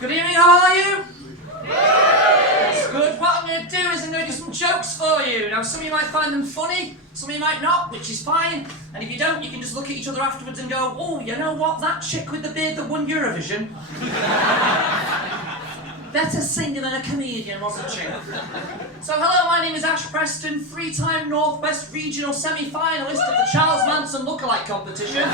Good evening, how are you? That's good. What I'm going to do is I'm going to do some jokes for you. Now, some of you might find them funny, some of you might not, which is fine. And if you don't, you can just look at each other afterwards and go, oh, you know what, that chick with the beard that won Eurovision? Better singer than a comedian, wasn't she? So, hello, my name is Preston, 3-time North West Regional semi-finalist of the Charles Manson lookalike competition.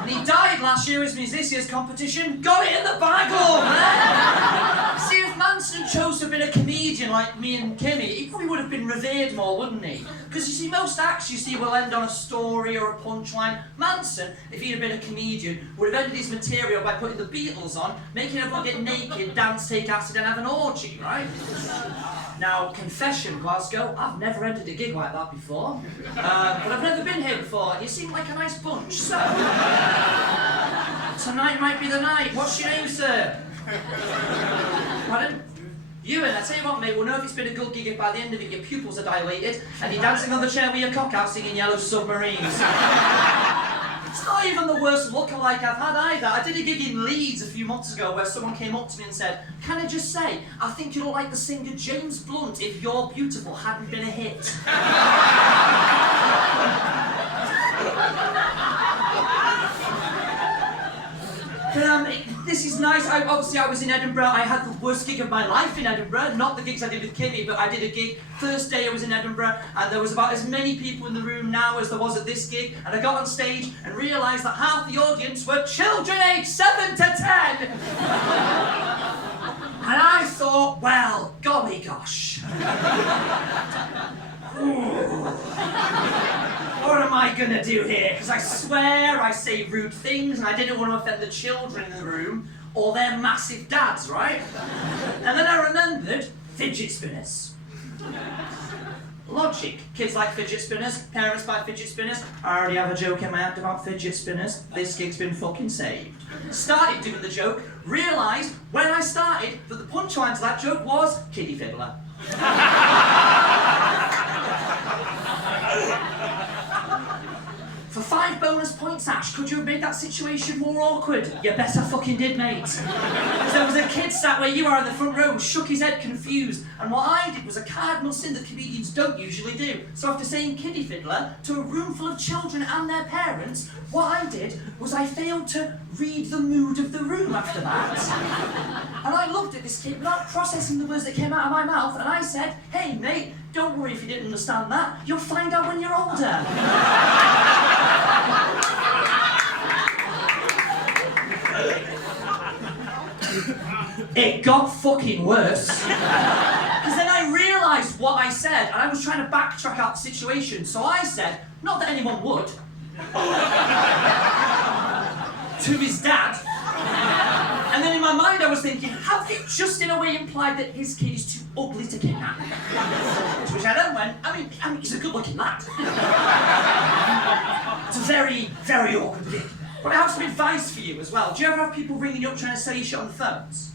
And he died last year, which means this year's competition got it in the bag, oh man! See, if Manson chose to have been a comedian like me and Kimmy, he probably would have been revered more, wouldn't he? Because you see, most acts you see will end on a story or a punchline. Manson, if he'd have been a comedian, would have ended his material by putting the Beatles on, making everyone get naked, dance, take acid, and have an orgy, right? Now, confession, Glasgow, I've never entered a gig like that before. But I've never been here before. You seem like a nice bunch, so... Tonight might be the night. What's your name, sir? Pardon? Ewan, I tell you what, mate, we'll know if it's been a good gig if by the end of it your pupils are dilated and you're dancing on the chair with your cock out singing Yellow Submarines. It's not even the worst lookalike I've had either. I did a gig in Leeds a few months ago where someone came up to me and said, can I just say, I think you look like the singer James Blunt if You're Beautiful hadn't been a hit. But this is nice. I was in Edinburgh. I had the worst gig of my life in Edinburgh. Not the gigs I did with Kimmy, but I did a gig. First day I was in Edinburgh, and there was about as many people in the room now as there was at this gig. And I got on stage and realised that half the audience were children aged 7 to 10. And I thought, well, golly gosh. What am I gonna do here? Because I swear, I say rude things, and I didn't want to offend the children in the room or their massive dads, right? And then I remembered fidget spinners. Logic. Kids like fidget spinners, parents buy fidget spinners. I already have a joke in my act about fidget spinners. This gig's been fucking saved. Started doing the joke, realised when I started that the punchline to that joke was kiddie fiddler. For 5 bonus points, Ash, could you have made that situation more awkward? You better fucking did, mate. There was a kid sat where you are in the front row, shook his head confused, and what I did was a cardinal sin that comedians don't usually do. So after saying kiddie fiddler to a room full of children and their parents, what I did was I failed to read the mood of the room after that. And I looked at this kid without processing the words that came out of my mouth, and I said, hey mate, don't worry if you didn't understand that, you'll find out when you're older. It got fucking worse. Because then I realised what I said, and I was trying to backtrack out the situation. So I said, not that anyone would, to his dad. And then in my mind I was thinking, have you just in a way implied that his kid is too ugly to kidnap? To which I then went, I mean, he's a good-looking lad. It's a very, very awkward gig. But I have some advice for you as well. Do you ever have people ringing you up trying to sell you shit on the phones?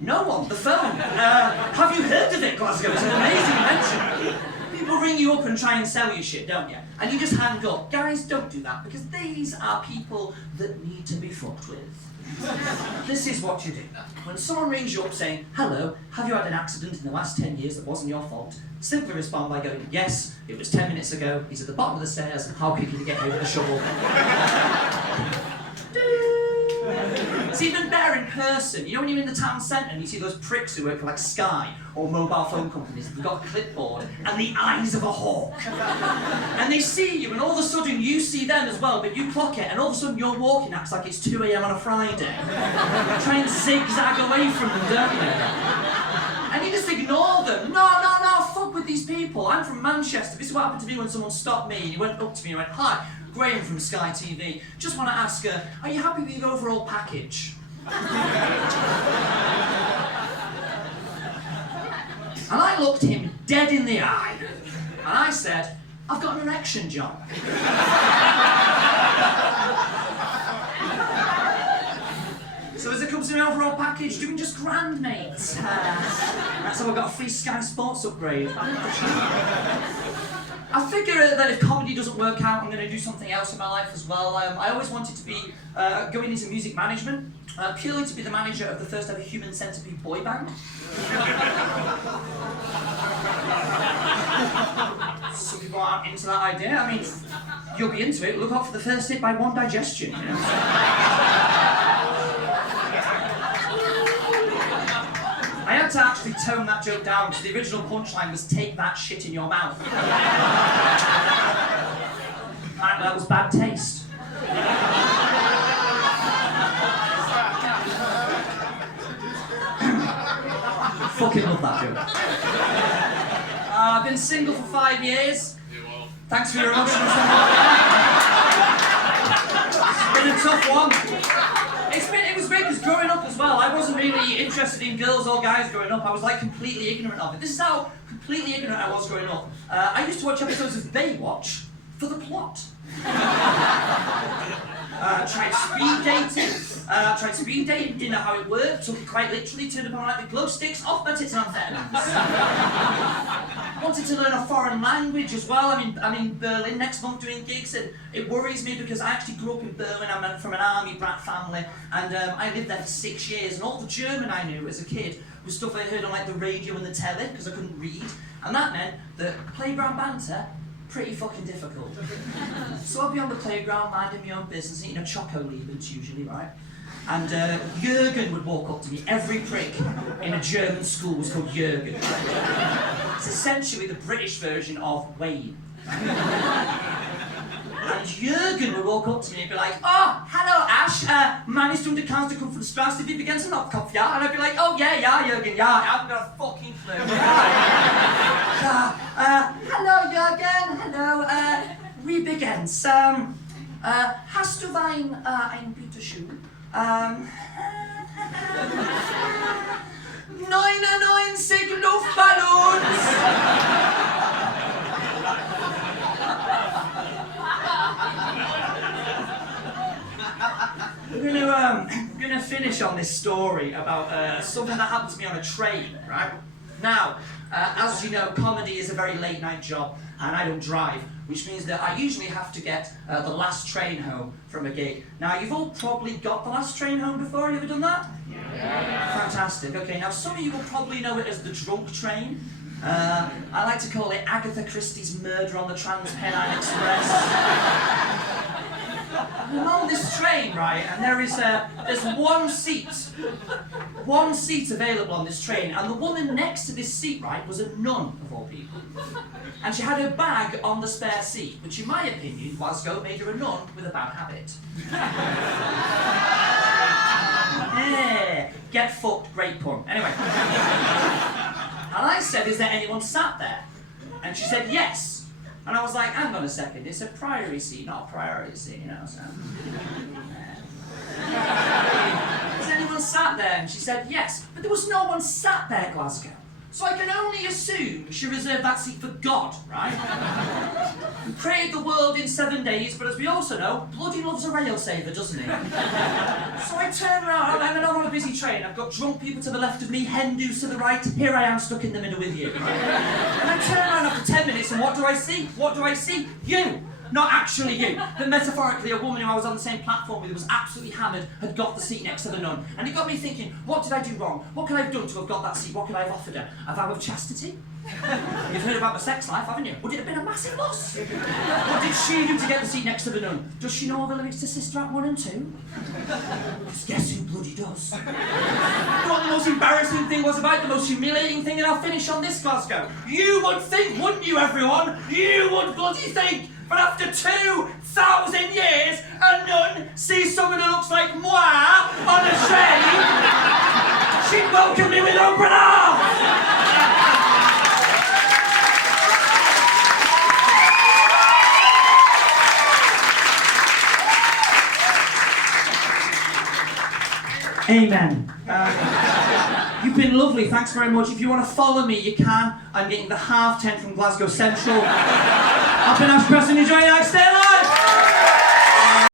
No one, the phone. Have you heard of it, Glasgow? It's an amazing invention. People ring you up and try and sell you shit, don't you? And you just hang up. Guys, don't do that, because these are people that need to be fucked with. This is what you do. When someone rings you up saying, hello, have you had an accident in the last 10 years that wasn't your fault? Simply respond by going, yes, it was 10 minutes ago, he's at the bottom of the stairs, how quickly can you get here with a shovel? It's even better in person. You know when you're in the town centre and you see those pricks who work for like Sky or mobile phone companies, they've got a clipboard and the eyes of a hawk. And they see you and all of a sudden you see them as well, but you clock it and all of a sudden your walking acts like it's 2 AM on a Friday. You try and zigzag away from them, don't you? And you just ignore them. No, fuck with these people. I'm from Manchester. This is what happened to me when someone stopped me and he went up to me and went, hi, Graham from Sky TV. Just want to ask, are you happy with your overall package? And I looked him dead in the eye, and I said, I've got an erection, John. So as it comes to my overall package, doing just grand, mate. That's how I got a free Sky Sports upgrade. I figure that if comedy doesn't work out, I'm going to do something else in my life as well. I always wanted to be going into music management, purely to be the manager of the first ever human centipede boy band. Some people aren't into that idea. I mean, you'll be into it. Look out for the first hit by One Digestion. You know? I had to actually tone that joke down because the original punchline was "take that shit in your mouth." And that was bad taste. Fucking love that joke. I've been single for 5 years. Thanks for your emotional support. It's been a tough one. It was weird because growing up as well, I wasn't really interested in girls or guys growing up. I was like completely ignorant of it. This is how completely ignorant I was growing up. I used to watch episodes of Baywatch for the plot. Tried speed dating, didn't know how it worked, took it quite literally, turned upon like the glow sticks, off my tits and amphetamines. Wanted to learn a foreign language as well. I'm in Berlin next month doing gigs, and it worries me because I actually grew up in Berlin. I'm from an army brat family, and I lived there for 6 years, and all the German I knew as a kid was stuff I heard on like the radio and the telly, because I couldn't read, and that meant that playground banter, pretty fucking difficult. So I'd be on the playground, minding my own business, eating a Choco-Liebens usually, right? And Jürgen would walk up to me. Every prick in a German school was called Jürgen. It's essentially the British version of Wayne. And Jürgen would walk up to me and be like, "Oh, hello Ash, meine Stunde kannst du kommen von der Straße, wir beginnen Abkopf, ja?" And I'd be like, "Oh yeah, Jürgen, yeah, I've got a fucking clue." Hello Jürgen, hello, we begin. Hast du ein Bitteschön? 99 Luftballons! We're gonna finish on this story about something that happened to me on a train, right? Now, as you know, comedy is a very late night job, and I don't drive, which means that I usually have to get the last train home from a gig. Now, you've all probably got the last train home before. Have you ever done that? Yeah. Fantastic. Okay, now some of you will probably know it as the drunk train. I like to call it Agatha Christie's Murder on the Trans-Pennine Express. I'm on this train, right, and there's one seat available on this train, and the woman next to this seat, right, was a nun, of all people. And she had her bag on the spare seat, which in my opinion, Glasgow made her a nun with a bad habit. Yeah, get fucked, great pun. Anyway. And I said, "Is there anyone sat there?" And she said, "Yes." And I was like, "Hang on a second, it's a priority seat, not a priority seat, you know, so." "Has anyone sat there?" And she said, "Yes." But there was no one sat there, Glasgow. So I can only assume she reserved that seat for God, right? He created the world in 7 days, but as we also know, bloody loves a rail saver, doesn't he? So I turn around, I'm on a busy train, I've got drunk people to the left of me, Hindus to the right, here I am stuck in the middle with you. And I turn around after 10 minutes, and what do I see? What do I see? You! Not actually you, but metaphorically a woman who I was on the same platform with, who was absolutely hammered, had got the seat next to the nun. And it got me thinking, what did I do wrong? What could I have done to have got that seat? What could I have offered her? A vow of chastity? You've heard about my sex life, haven't you? Would it have been a massive loss? What did she do to get the seat next to the nun? Does she know all the lyrics to Sister Act 1 and 2? Because guess who bloody does? You know what the most embarrassing thing was about, the most humiliating thing, and I'll finish on this, Glasgow. You would think, wouldn't you, everyone? You would bloody think! But after 2,000 years, a nun sees someone who looks like moi on a train, she'd welcome me with open arms! Amen. You've been lovely, thanks very much. If you want to follow me, you can. I'm getting the 10:30 from Glasgow Central. I've been Preston, enjoy your night, stay alive!